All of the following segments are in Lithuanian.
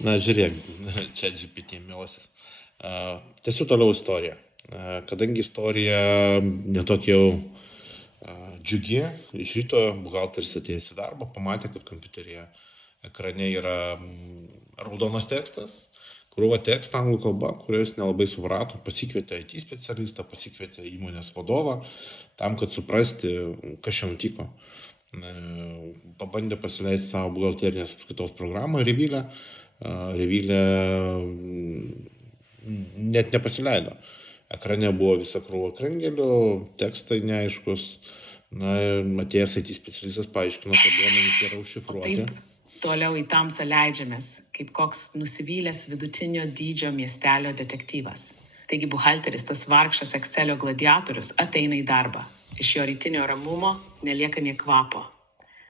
Na, žiūrėk, čia GPT mielasis. Tiesiog toliau istoriją. Kadangi istorija netokia jau džiugi, iš ryto buhalteris atėjęs į darbą, pamatė, kad kompiuteryje ekrane yra raudonas tekstas, krūva tekstą anglų kalba, kurio jis nelabai suprato, pasikvietė IT specialistą, pasikvietė įmonės vadovą, tam, kad suprasti, kas čia nutiko. Pabandė pasileisti savo buhalterinės apskaitos programą Revilę. Revilė net nepasileido. Ekrane buvo visa krūva krengelių, tekstai neaiškus. Na, atėjęs IT specialistas paaiškino, kad duomenys yra užšifruoti. Taip, toliau į tamsą leidžiamės, kaip koks nusivylęs vidutinio dydžio miestelio detektyvas. Taigi buhalteris, tas vargšas Excelio gladiatorius, ateina į darbą. Iš jo rytinio ramumo nelieka nė kvapo.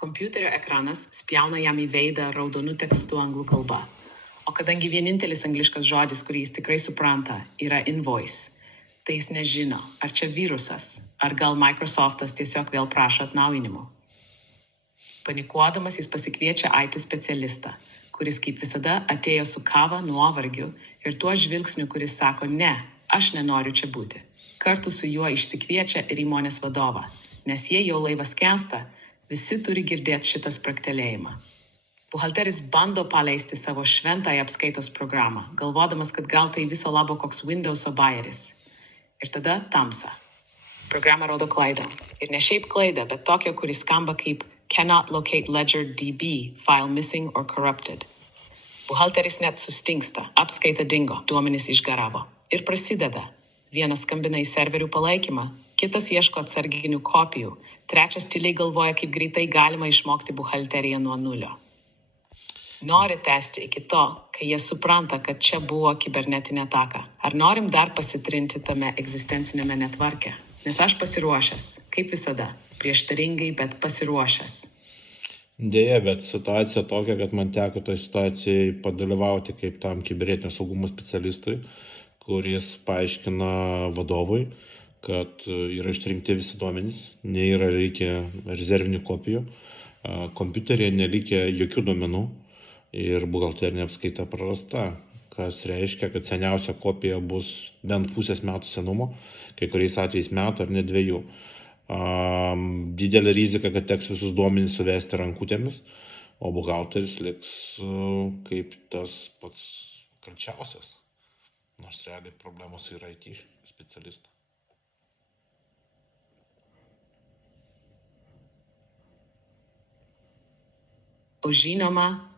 Kompiuterio ekranas spjauna jam į veidą raudonų tekstų anglų kalba. O kadangi vienintelis angliškas žodis, kurį jis tikrai supranta, yra invoice, tai jis nežino, ar čia virusas, ar gal Microsoftas tiesiog vėl prašo atnaujinimo. Panikuodamas jis pasikviečia IT specialistą, kuris kaip visada atėjo su kava, nuovargiu ir tuo žvilgsniu, kuris sako, ne, aš nenoriu čia būti. Kartu su juo išsikviečia ir įmonės vadovą, nes jei jau laivas skęsta, visi turi girdėti šitą spraktelėjimą. Buhalteris bando paleisti savo šventąją apskaitos programą, galvodamas, kad gal tai viso labo koks Windows'o bajeris. Ir tada tamsa. Programa rodo klaidą. Ir ne šiaip klaidą, bet tokią, kuri skamba kaip cannot locate ledger DB, file missing or corrupted. Buhalteris net sustingsta, apskaita dingo, duomenys išgaravo. Ir prasideda. Vienas skambina į serverių palaikymą, kitas ieško atsarginių kopijų, trečias tyliai galvoja, kaip greitai galima išmokti buhalteriją nuo nulio. Nori tęsti iki to, kai jie supranta, kad čia buvo kibernetinė ataka. Ar norim dar pasitrinti tame egzistencinėme netvarke? Nes aš pasiruošęs, kaip visada, prieštaringai, bet pasiruošęs. Deja, bet situacija tokia, kad man teko toj situacijai padalyvauti kaip tam kibernetinio saugumo specialistui, kuris paaiškina vadovui, kad yra ištrinti visi duomenys, nėra reikia rezervinių kopijų, kompiuteryje nereikia jokių duomenų ir buhalterinė apskaita prarasta, kas reiškia, kad seniausia kopija bus bent pusės metų senumo, kai kuriais atvejais metų ar net 2. Didelė rizika, kad teks visus duomenys suvesti rankutėmis, o buhalteris liks kaip tas pats kalčiausias, nors realiai problemos yra IT specialistų. O žinoma,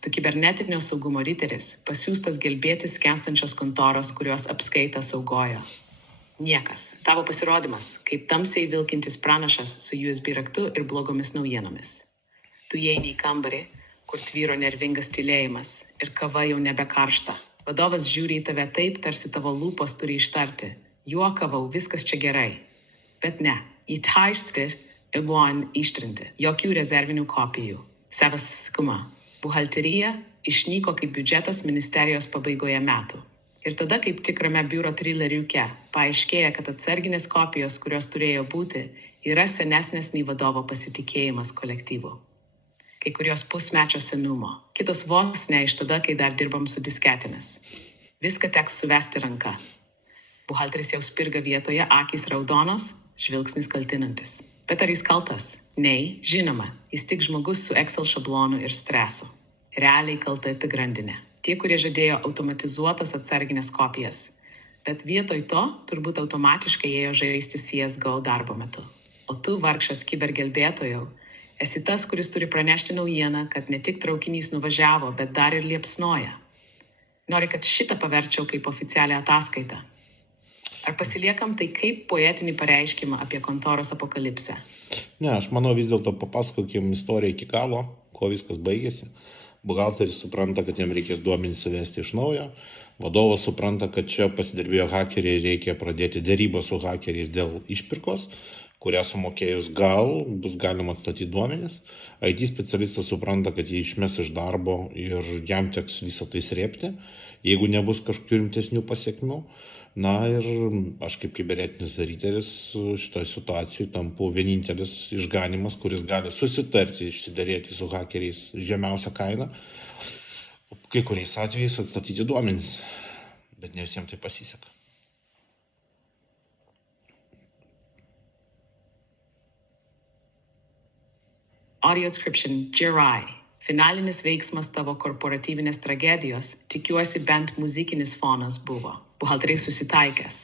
tu kibernetinio saugumo riteris, pasiųstas gelbėti skęstančios kontoros, kurios apskaitą saugojo. Niekas. Tavo pasirodymas, kaip tamsiai vilkintis pranašas su USB raktu ir blogomis naujienomis. Tu įeini į kambarį, kur tvyro nervingas tylėjimas ir kava jau nebekaršta. Vadovas žiūri į tave taip, tarsi tavo lūpos turi ištarti. Juokavau, viskas čia gerai. Bet ne, į taistri ir buvo ištrinti. Jokių rezervinių kopijų. Savas skuma. Buhalterija išnyko kaip biudžetas ministerijos pabaigoje metų. Ir tada, kaip tikrame biuro trileriuke, paaiškėja, kad atsarginės kopijos, kurios turėjo būti, yra senesnės nei vadovo pasitikėjimas kolektyvu. Kai kurios pusmečio senumo, kitos vos ne iš tada, kai dar dirbam su disketėmis. Viską teks suvesti ranka. Buhalteris jau spirga vietoje, akys raudonos, žvilgsnis kaltinantis. Bet ar jis kaltas? Nei, žinoma, jis tik žmogus su Excel šablonu ir stresu. Realiai kalta ta grandinė. Tie, kurie žadėjo automatizuotas atsarginės kopijas. Bet vietoj to turbūt automatiškai ėjo žaisti CSGO darbo metu. O tu, vargšas kibergelbėtojau, esi tas, kuris turi pranešti naujieną, kad ne tik traukinys nuvažiavo, bet dar ir liepsnoja. Nori, kad šitą paverčiau kaip oficialią ataskaitą. Ar pasiliekam tai kaip poetinį pareiškimą apie kontoros apokalipsę? Ne, aš manau vis dėlto papasakokim istoriją iki galo, kuo viskas baigėsi. Buhalteris supranta, kad jam reikės duomenys suvesti iš naujo. Vadovas supranta, kad čia pasidirbėjo hakeriai, reikia pradėti dėrybą su hakeriais dėl išpirkos, kurią sumokėjus gal bus galima atstatyti duomenis. IT specialistas supranta, kad jį išmes iš darbo ir jam teks visą tai srėpti, jeigu nebus kažkokių rimtesnių pasiekmių. Na ir aš kaip kibernetinis ryteris šitoje situacijoje tampu vienintelis išganimas, kuris gali susitarti, išsiderėti su hakeriais žemiausią kainą, kai kuriais atvejais atstatyti duomenis, bet ne visiems tai pasiseka. Audio description, Jirai. Finalinis veiksmas tavo korporatyvinės tragedijos, tikiuosi bent muzikinis fonas buvo. Buhalteriai susitaikęs.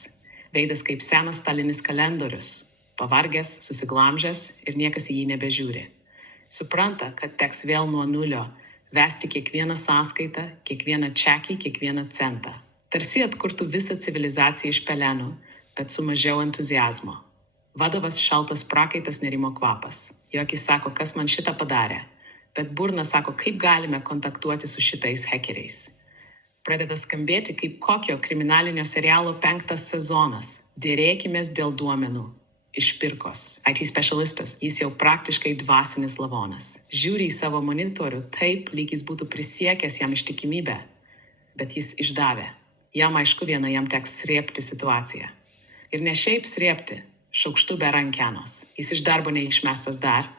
Veidas kaip senas stalinis kalendorius. Pavargęs, susiglamžęs ir niekas į jį nebežiūri. Supranta, kad teks vėl nuo nulio vesti kiekvieną sąskaitą, kiekvieną čekį, kiekvieną centą. Tarsi atkurtų visą civilizaciją iš pelenų, bet su mažiau entuziazmo. Vadovas šaltas prakaitas nerimo kvapas. Jo akis sako, kas man šitą padarė, bet burna sako, kaip galime kontaktuoti su šitais hekeriais. Pradeda skambėti kaip kokio kriminalinio serialo 5 sezonas. Dėrėkimės dėl duomenų. Išpirkos. IT specialistas, jis jau praktiškai dvasinis lavonas. Žiūri į savo monitorių taip, lyg jis būtų prisiekęs jam ištikimybę, bet jis išdavė. Jam aišku viena, jam teks srėbti situaciją. Ir ne šiaip srėbti, šaukštu be rankenos. Jis iš darbo neišmestas dar,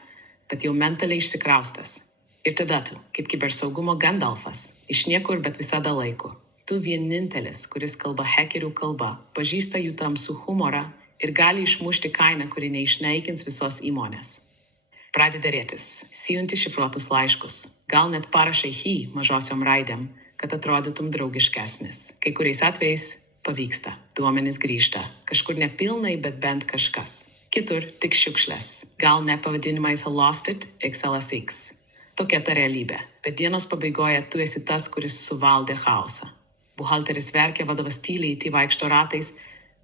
bet jau mentaliai išsikraustas. Ir tada tu, kaip kibersaugumo Gandalfas, iš niekur, bet visada laiku. Tu vienintelis, kuris kalba hekerių kalba, pažįsta jų tamsų humorą ir gali išmušti kainą, kuri neišnaikins visos įmonės. Pradedi dėrėtis, siunti šifruotus laiškus, gal net parašai hi mažosiom raidėm, kad atrodytum draugiškesnis. Kai kuriais atvejais pavyksta, duomenys grįžta, kažkur nepilnai, bet bent kažkas. Kitur tik šiukšlės, gal ne pavadinimais Lost It, XLSX. Tokia ta realybė, bet dienos pabaigoje tu esi tas, kuris suvaldė chaosą. Buhalteris verkia, vadovas tyliai, tai vaikšto ratais,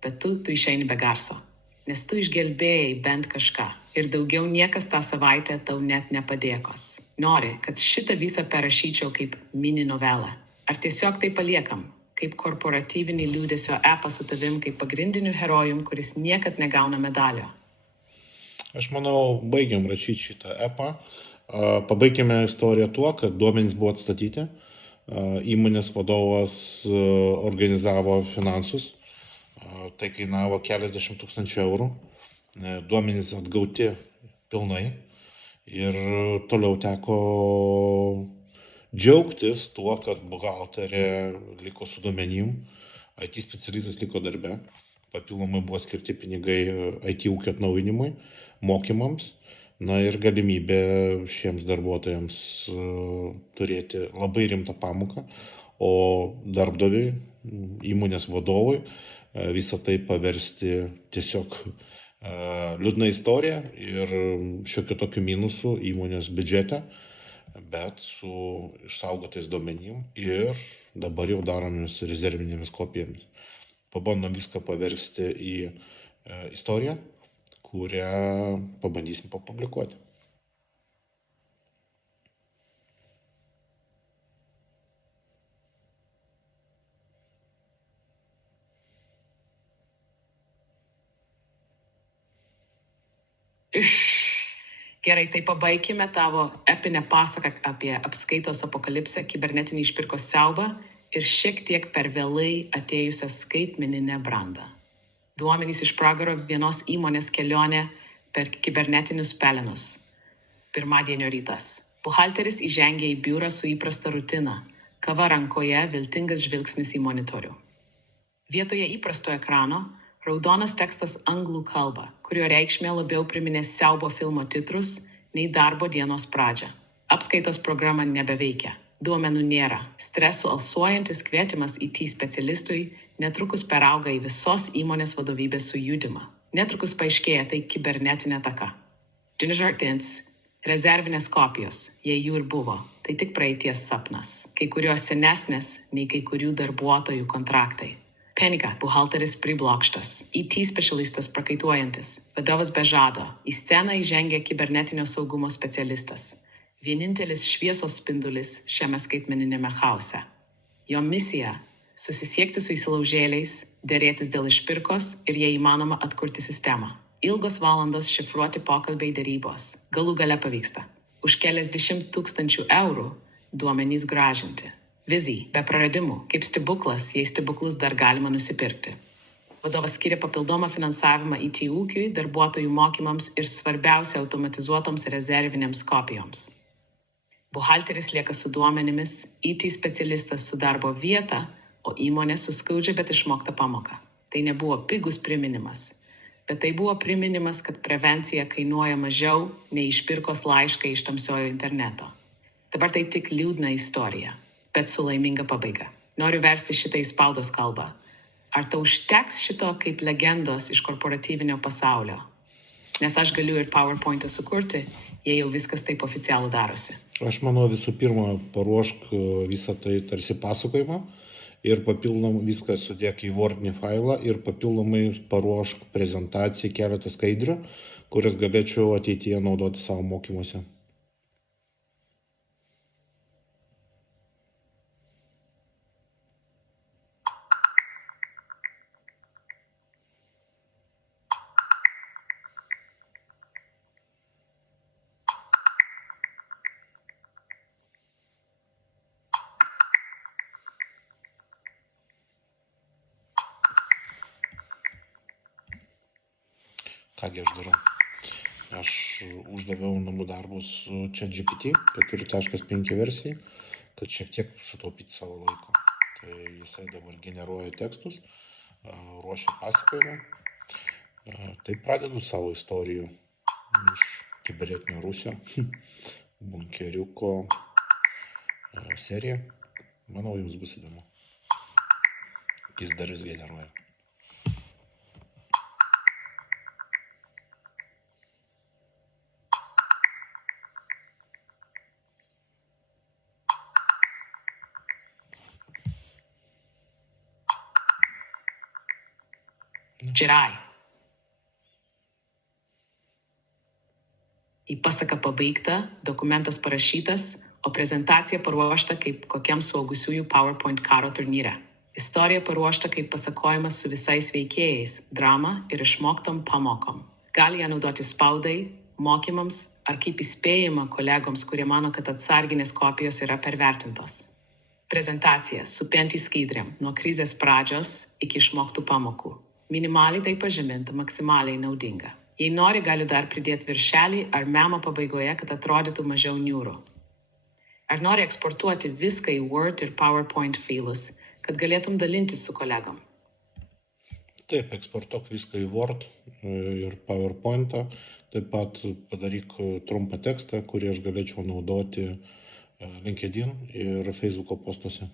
bet tu išeini be garso, nes tu išgelbėjai bent kažką ir daugiau niekas tą savaitę tau net nepadėkos. Nori, kad šitą visą parašyčiau kaip mini novelą. Ar tiesiog tai paliekam, kaip korporatyvinį liūdesio epą su tavim, kaip pagrindiniu herojum, kuris niekad negauna medalio? Aš manau, baigiam rašyti šitą epą. Pabaigime istoriją tuo, kad duomenys buvo atstatyti. Įmonės vadovas organizavo finansus. Tai kainavo keliasdešimt tūkstančių eurų. Duomenys atgauti pilnai. Ir toliau teko džiaugtis tuo, kad buhalterė liko su duomenim, IT specialistas liko darbe, papildomai buvo skirti pinigai IT ūkio atnaujinimui, mokymams, na ir galimybė šiems darbuotojams turėti labai rimtą pamoką, o darbdaviui, įmonės vadovui visą tai paversti tiesiog liūdna istorija ir šiokiu tokiu minusu įmonės biudžete, bet su išsaugotais duomenim ir dabar jau daromis rezervinėmis kopijomis. Pabandom viską paversti į istoriją, kurią pabandysim papublikuoti. Gerai, tai pabaikime tavo epinę pasaką apie apskaitos apokalipsę, kibernetinį išpirkos siaubą ir šiek tiek per vėlai atėjusią skaitmeninę brandą. Duomenys iš pragaro vienos įmonės kelionė per kibernetinius pelenus. Pirmadienio rytas. Buhalteris įžengė į biurą su įprasta rutina. Kava rankoje, viltingas žvilgsnis į monitorių. Vietoje įprasto ekrano raudonas tekstas anglų kalba, kurio reikšmė labiau priminė siaubo filmo titrus nei darbo dienos pradžią. Apskaitos programa nebeveikia. Duomenų nėra. Stresu alsuojantis kvietimas IT specialistui netrukus perauga į visos įmonės vadovybės sujudimą. Netrukus paaiškėja tai kibernetinė ataka. Dinžartins, rezervinės kopijos, jei jų ir buvo, tai tik praeities sapnas. Kai kurios senesnės nei kai kurių darbuotojų kontraktai. Penika, buhalteris priblokštas, IT specialistas prakaituojantis, vadovas be žado, į sceną įžengia kibernetinio saugumo specialistas. Vienintelis šviesos spindulis šiame skaitmeninėme chaose. Jo misija – susisiekti su įsilaužėliais, dėrėtis dėl išpirkos ir jei įmanoma atkurti sistemą. Ilgos valandos šifruoti pokalbiai dėrybos. Galų gale pavyksta. Už keliasdešimt tūkstančių eurų duomenys grąžinti. Vizijai, be praradimų, kaip stebuklas, jei stebuklus dar galima nusipirkti. Vadovas skiria papildomą finansavimą IT ūkiui, darbuotojų mokymams ir svarbiausia automatizuotoms rezervinėms kopijoms. Buhalteris lieka su duomenimis, IT specialistas su darbo vieta, o įmonė su skaudžia, bet išmokta pamoka. Tai nebuvo pigus priminimas, bet tai buvo priminimas, kad prevencija kainuoja mažiau nei išpirkos laišką iš tamsiojo interneto. Dabar tai tik liūdna istorija, bet su laiminga pabaiga. Noriu versti šitą į spaudos kalbą. Ar tau užteks šito kaip legendos iš korporatyvinio pasaulio? Nes aš galiu ir PowerPoint'ą sukurti, jei jau viskas taip oficialų darosi. Aš manau, visų pirma, paruošk visą tai tarsi pasakojimą ir papildomai viską sudėk į Word'inį failą ir papildomai paruošk prezentaciją, keletą skaidrių, kurias galėčiau ateityje naudoti savo mokymuose. Kągi aš darau? Aš uždaviau namų darbus su ChatGPT 4.5 versijai, kad šiek tiek sutaupyti savo laiko. Tai jisai dabar generuoja tekstus, ruošia pasakojimą. Tai pradedu savo istorijų iš kibernetinio Rusio, bunkeriuko seriją. Manau, jums bus įdomu. Jis dar vis generuoja. Džirai. Į pasaką pabaigta, dokumentas parašytas, o prezentacija paruošta kaip kokiam suaugusiųjų PowerPoint karo turnyre. Istorija paruošta kaip pasakojimas su visais veikėjais, drama ir išmoktam pamokom. Gali ją naudoti spaudai, mokymams ar kaip įspėjimą kolegoms, kurie mano, kad atsarginės kopijos yra pervertintos. Prezentacija su 5 skaidrėm nuo krizės pradžios iki išmoktų pamokų. Minimaliai tai pažyminta, maksimaliai naudinga. Jei nori, galiu dar pridėti viršelį ar memo pabaigoje, kad atrodytų mažiau niūru. Ar nori eksportuoti viską į Word ir PowerPoint failus, kad galėtum dalintis su kolegom? Taip, eksportuok viską į Word ir PowerPoint'ą. Taip pat padaryk trumpą tekstą, kurį aš galėčiau naudoti LinkedIn ir Facebook'o postuose.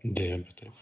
Deja, bet taip.